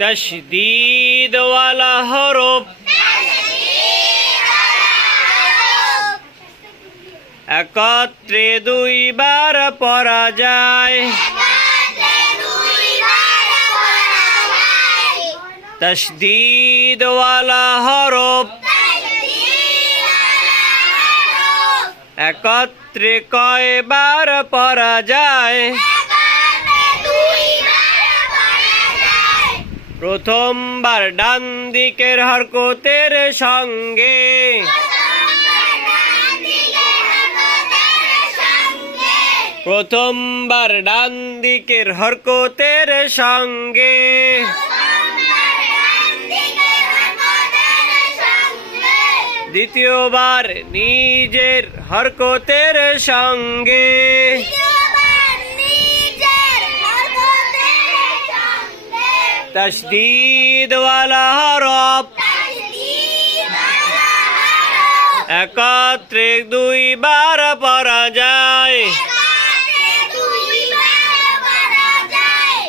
তাশদীদ ওয়ালা হরফ একত্রে দুইবার পড়া যায়। তাশদীদ ওয়ালা হরফ একত্রে কয়বার পড়া যায়? প্রথমবার ডান দিকের হরকতের সঙ্গে, প্রথমবার ডান দিকের হরকতের সঙ্গে, দ্বিতীয়বার নিজের হরকতের সঙ্গে, তাশদীদ ওয়ালা হরফ একত্রে দুইবার পড়া যায়।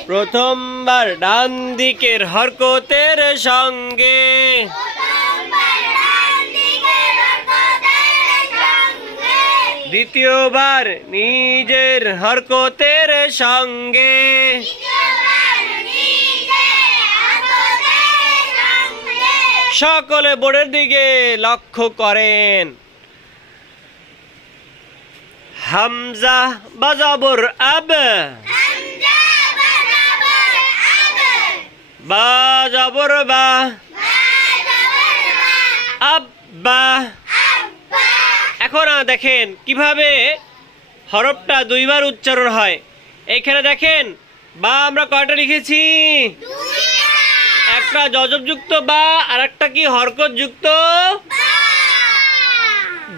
প্রথমবার ডান দিকের হরকতের সঙ্গে, দ্বিতীয়বার নিজের হরকতের সঙ্গে, সকলে বোর্ডের দিকে লক্ষ্য করেন। হামজা বাজাবর আব, বাজাবর বা, আব্বা। এখন দেখেন কিভাবে হরফটা দুইবার উচ্চারণ হয়। এখানে দেখেন বা আমরা কয়টা লিখেছি? একটা যজবযুক্ত বা আর একটা কি হরকত যুক্ত।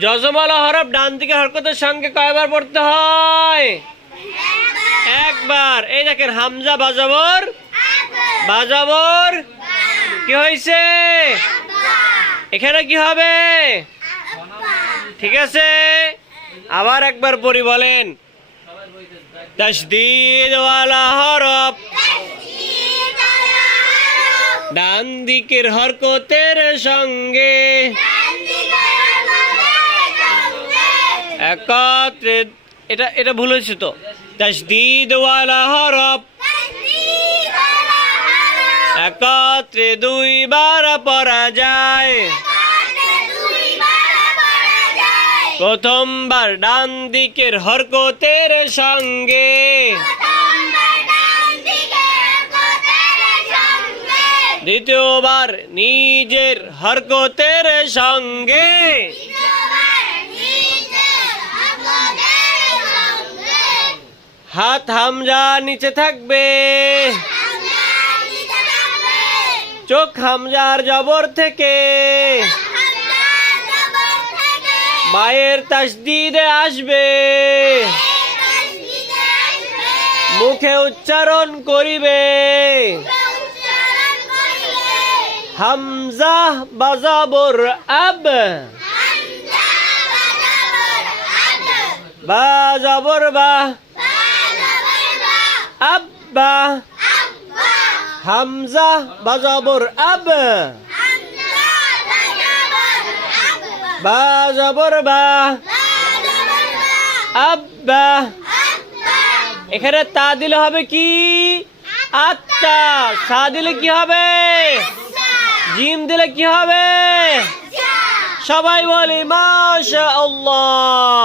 যজমালা হরফ ডান দিকে হরকতের সঙ্গে কয়বার পড়তে হয়? একবার। এই দেখেন হামজা বাজাবর, বাজাবর কি হয়েছে? এখানে কি হবে? ঠিক আছে, আবার একবার পড়ি, বলেন। তাশদীদ ওয়ালা হরফ ডান দিকের হরকতের সঙ্গে একত্রে, এটা ভুল হয়েছে তো। তাশদীদ ওয়ালা হরফ একত্রে দুইবার পড়া যায়। প্রথমবার ডান দিকের হরকতের সঙ্গে, দ্বিতীয়বার নিজের হরকতের সঙ্গে, হাত হামজা নিচে থাকবে, চোখ হামজার জবর থেকে বায়ের তাশদীদে আসবে, মুখে উচ্চারণ করিবে। হামজা বাজাবর আব, বাজাবর বা, আব্বা। হামজা বাজাবর আব, বাজাবর বা, আব্বা। এখানে তা দিলে হবে কি? আত্তা। সা দিলে কি হবে? জিম দিলে কি হবে? সবাই বলি মাশাআল্লাহ।